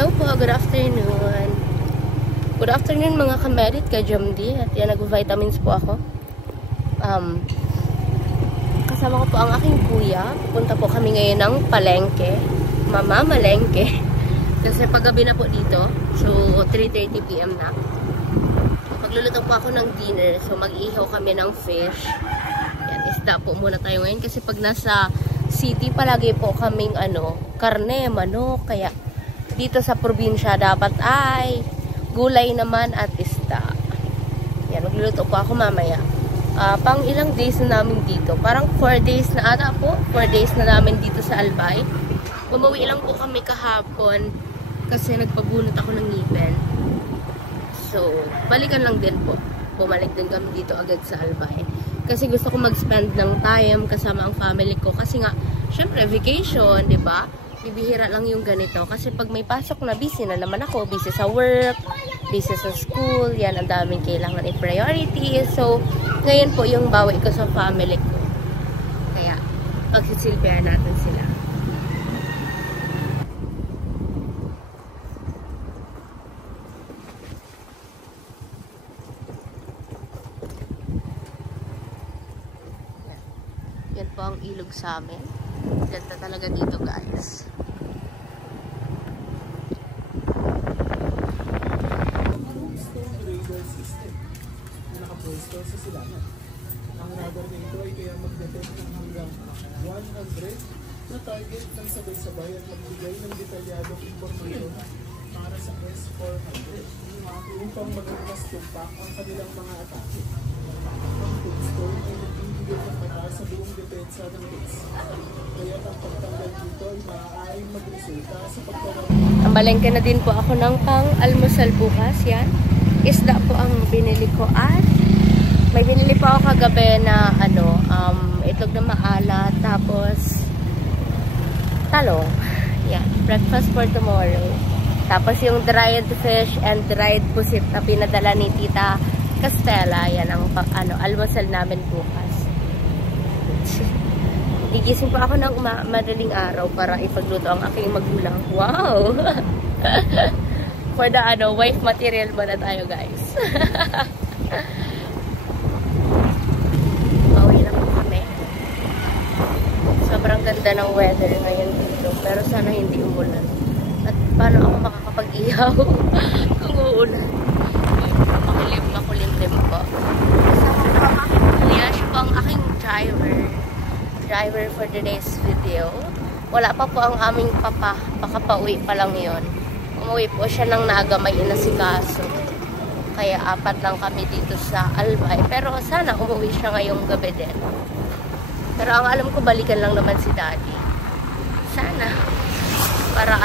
Hello po, good afternoon. Good afternoon mga kamerit, ka-Jamdi. At yan, nag-vitamins po ako. Kasama ko po ang aking kuya. Pupunta po kami ngayon ng palengke. Mamamalengke. Kasi paggabi na po dito. So, 3:30 PM na. Magluluto po ako ng dinner. So, mag-ihaw kami ng fish. Yan, isda po muna tayo ngayon. Kasi pag nasa city, palagi po kaming karne, manok. Kaya, dito sa probinsya, dapat ay gulay naman at isda. Yan, magluluto po ako mamaya. Pang ilang days na namin dito. Parang 4 days na ata po. 4 days na namin dito sa Albay. Umuwi lang po kami kahapon kasi nagpabunot ako ng ngipin. So, balikan lang din po. Bumalik din kami dito agad sa Albay. Kasi gusto ko mag-spend ng time kasama ang family ko. Kasi nga, syempre, vacation, di ba? Bibihira lang yung ganito. Kasi pag may pasok na, busy na naman ako. Busy sa work, busy sa school. Yan, ang daming kailangan i-priority. So, ngayon po yung bawi ko sa family ko. Kaya, magsisilbihan natin sila. Yan po ang ilog sa amin. Ganda talaga dito, guys. Naka-posto sa silangan. Ang radar na ito ay kaya mag-detect ng hanggang 100 na target ng sabay-sabay at magbigay ng detalyadong impormasyon para sa S-400 upang magandang tumpak ang kanilang mga atake. Ang Tombstone ay nagbibigay ng mataas sa buong depensa ng base. Kaya ang pagtanggal dito ay maaaring magresulta sa pagtawag. Ambalengke na din po ako ng pang-almusal bukas. Yan. Isda po ang binili ko at may binili po ako kagabi na itlog na maalat, tapos talong. Yan. Breakfast for tomorrow. Tapos yung dried fish and dried pusit na pinadala ni Tita Castella. Yan ang almusal namin bukas. Gigising pa ako ng madaling araw para ipagluto ang aking magulang. Wow! For the wife material ba na tayo, guys? Pauwi na po kami. Sobrang ganda ng weather ngayon dito. Pero sana hindi umulan. At paano ako makakapag-ihaw kung uulan? Makulimlim po. Kasama ko ang aking kuya. Siya po ang aking driver for today's video. Wala pa po ang aming papa. Baka pauwi pa lang yon. Umuwi po siya ng naga, may inasikaso. Kaya 4 lang kami dito sa Albay. Pero sana umuwi siya ngayong gabi din. Pero ang alam ko, balikan lang naman si Daddy. Sana. Para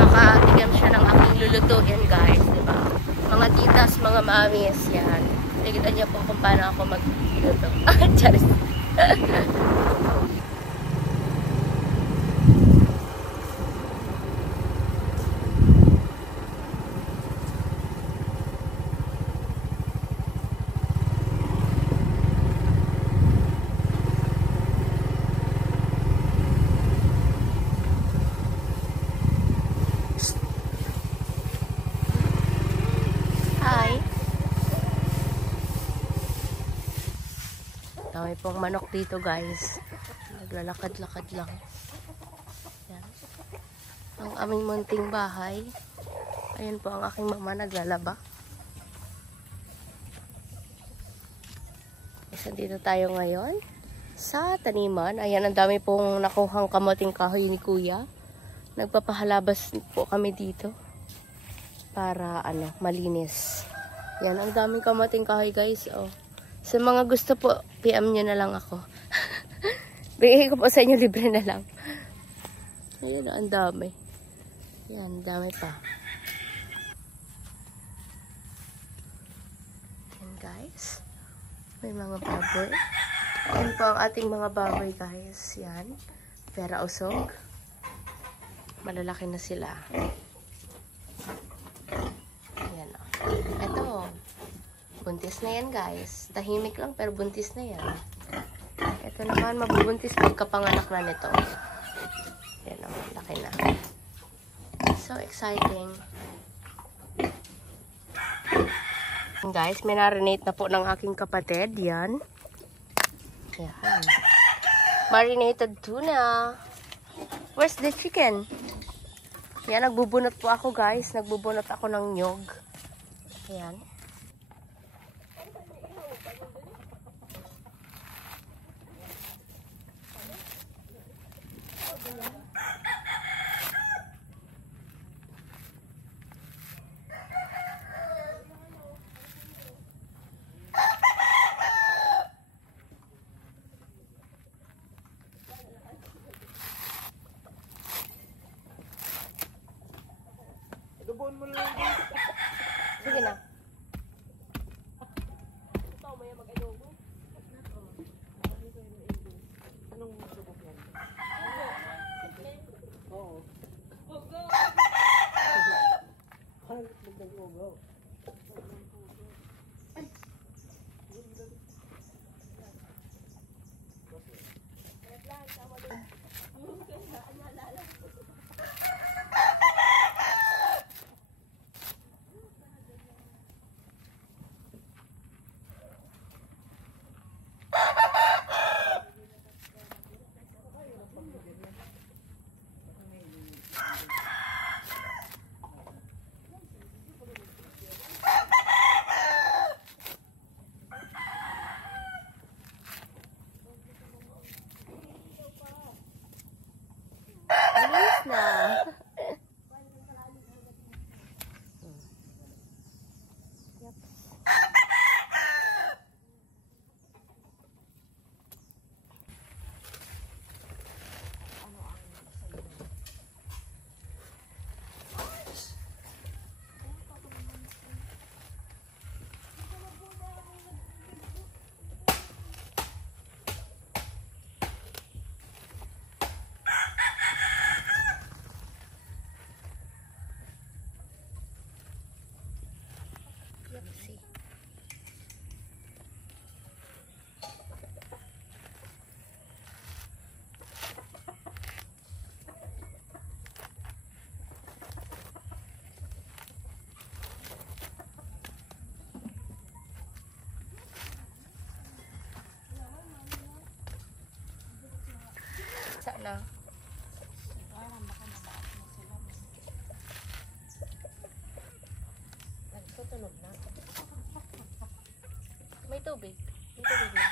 makatigam siya ng aking lulutuin, guys. Diba? Mga titas, mga mamis, yan. Nakita niyo po kung paano ako magluluto. Charis. Dami pong manok dito, guys. Naglalakad-lakad lang. Yan. Ang aming munting bahay. Ayan po ang aking mama naglalaba. Isa dito tayo ngayon sa taniman. Ayan, ang dami pong nakuhang kamuting kahoy ni Kuya. Nagpapahalabas po kami dito para malinis. Yan, ang daming kamuting kahoy, guys. Oh. Sa mga gusto po, PM nyo na lang ako. Bigay ko po sa inyo, libre na lang. Ayan, ang dami. Ayan, dami pa. Ayan, guys. May mga baboy. Ayan po ang ating mga baboy, guys. Yan. Pera usog. Malalaki na sila. Ayan, o. Ito, buntis na yan, guys. Tahimik lang, pero buntis na yan. Ito naman, mabubuntis pagkapanganak na nito. Yan naman, laki na. So exciting. Guys, minarinate na po ng aking kapatid. Yan. Yan. Marinated tuna. Where's the chicken? Yan, nagbubunot po ako guys. Nagbubunot ako ng nyog. Yan. Adobohan mo lang. Sige na. Anong subok yan? Oo. Go! Go! Alis na. See. Sana. Nagtutunog na. May tubig. May tubig na.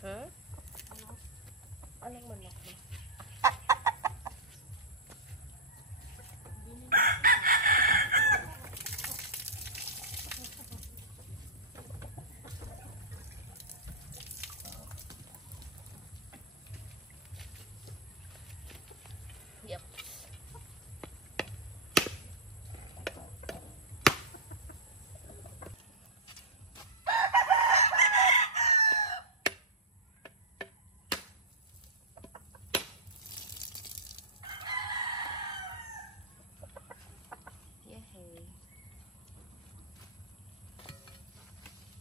Huh? Anong manok mo? Yep.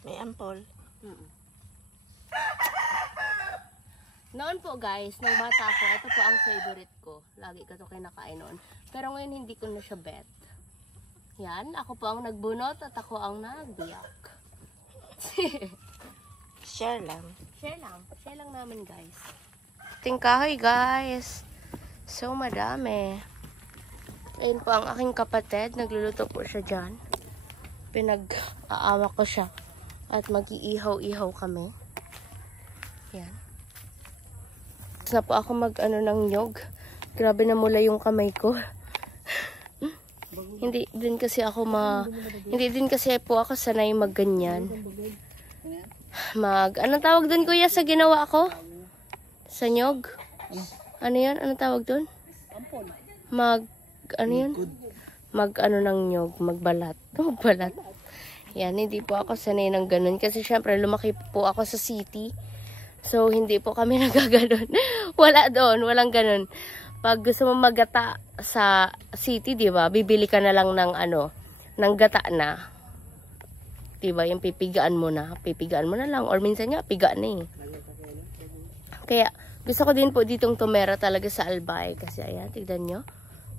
May ampol. Noon po guys, nung bata ako, ito po ang favorite ko. Lagi ko ito kinakain noon. Pero ngayon hindi ko na siya bet. Yan, ako po ang nagbunot at ako ang nagbiyak. Share lang. Share lang. Share lang namin guys. Tingkahoy guys. So madami. Ayun po ang aking kapatid. Nagluluto po siya dyan. Pinag-aawa ko siya. At mag-iihaw-ihaw kami. Yan. Tapos na po ako mag-ano ng nyog. Grabe na mula yung kamay ko. Hindi din kasi po ako sanay magganyan. Anong tawag doon kuya sa ginawa ko? Sa nyog? Ano yan? Anong tawag doon? Ano yan? Ng nyog, magbalat. Magbalat. Yan, hindi po ako sanay ng ganun. Kasi syempre, lumaki po ako sa city. So, hindi po kami nagaganon. Wala doon, walang ganun. Pag gusto mo maggata sa city, di ba? Bibili ka na lang ng ng gata na. Di ba? Yung pipigaan mo na lang. Or minsan nga, piga na eh. Kaya, gusto ko din po ditong tumera talaga sa Albay. Kasi ayan, tignan nyo.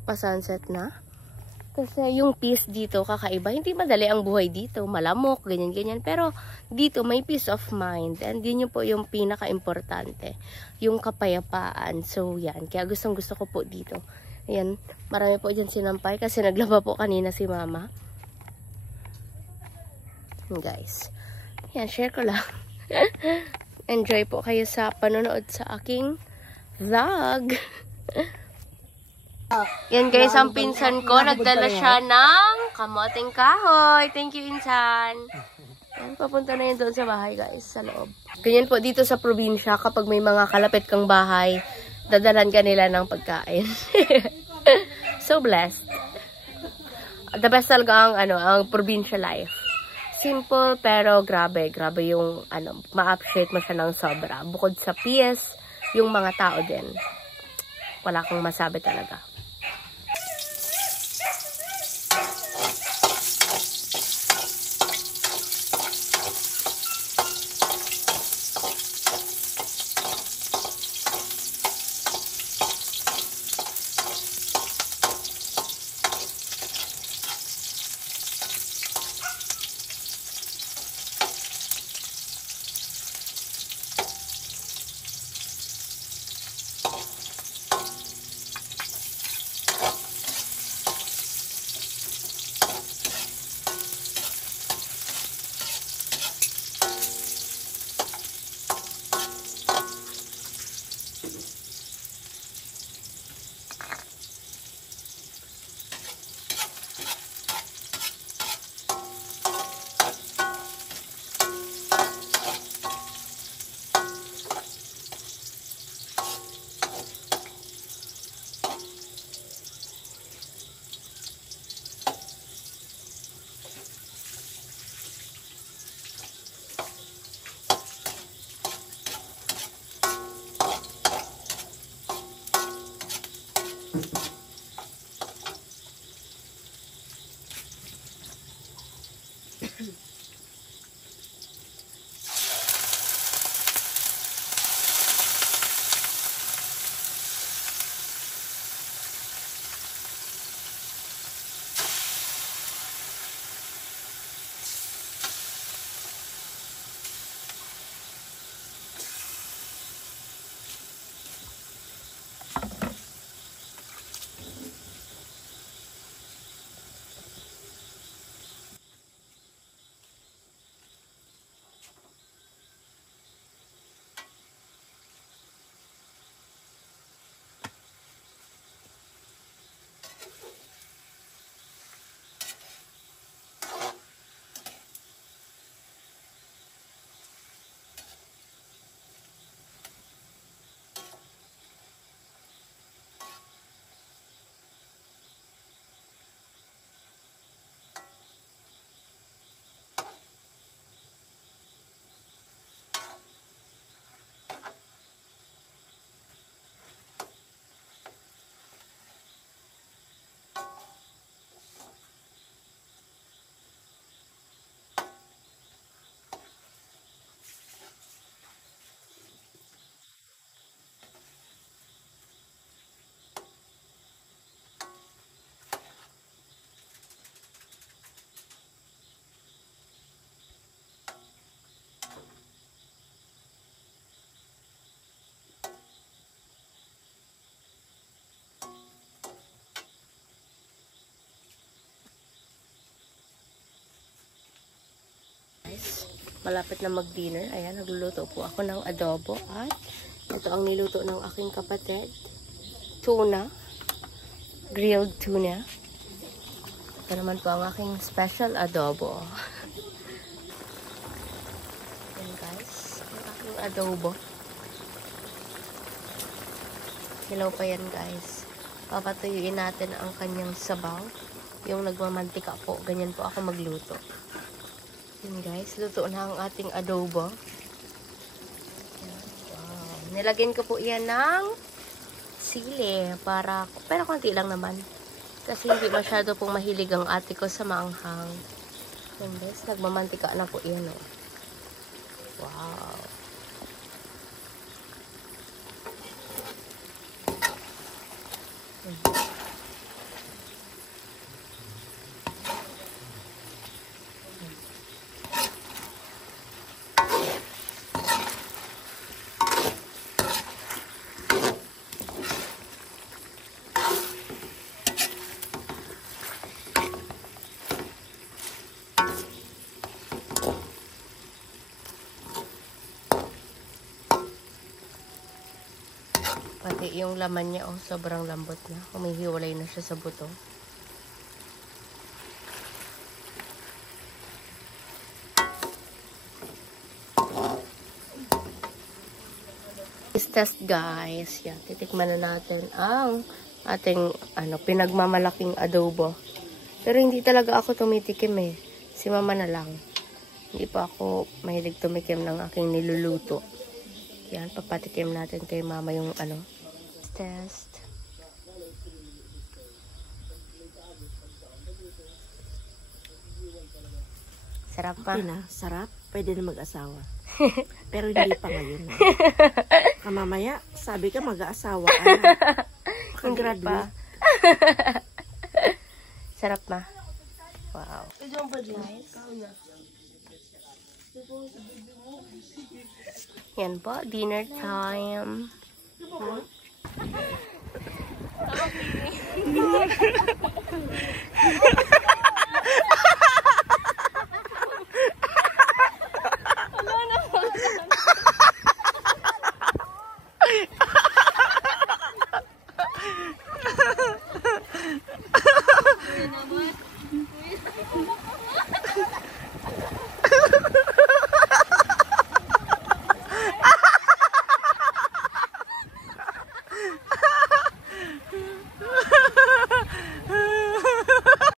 Pa-sunset na. Kasi yung peace dito, kakaiba. Hindi madali ang buhay dito. Malamok, ganyan-ganyan. Pero dito, may peace of mind. And yun po yung pinaka-importante. Yung kapayapaan. So, yan. Kaya gustong-gusto ko po dito. Ayan. Marami po dyan sinampay. Kasi naglaba po kanina si mama. Guys. Yan, share ko lang. Enjoy po kayo sa panonood sa aking vlog. Yan guys, ang pinsan ko, nagdala siya ng kamoting kahoy. Thank you, Insan. Yan, papunta na yun doon sa bahay guys, sa loob. Ganyan po dito sa probinsya, kapag may mga kalapit kang bahay, dadalan ka nila ng pagkain. So blessed. The best talaga ang probinsya life. Simple pero grabe yung ma-appreciate mo siya ng sobra. Bukod sa peace, yung mga tao din. Wala kang masabi talaga. Malapit na mag-dinner. Ayan, nagluluto po ako ng adobo. At ito ang niluto ng aking kapatid. Tuna. Grilled tuna. Ito naman po ang aking special adobo. Yan guys, ang aking adobo. Hilaw pa yan guys. Papatuyuin natin ang kanyang sabaw. Yung nagmamantika po. Ganyan po ako magluto. Yan guys, luto na ang ating adobo. Yan. Wow. Nilagyan ko po yan ng sili. Pero konti lang naman. Kasi hindi masyado pong mahilig ang ate ko sa maanghang. Yan guys, nagmamantika na po yan. Oh. Wow. Pati yung laman niya, oh, sobrang lambot na. Humihiwalay na siya sa buto. Test guys. Yan, titikman na natin ang ating pinagmamalaking adobo. Pero hindi talaga ako tumitikim eh. Si mama na lang. Hindi pa ako mahilig tumikim ng aking niluluto. Yan, papatikim natin kay mama yung test. Sarap pa? Okay na, sarap. Pwede na mag-asawa. Pero hindi pa ngayon. Kamamaya, sabi ka mag-aasawa. Congrats. Sarap ma. Wow. Yan po, dinner time.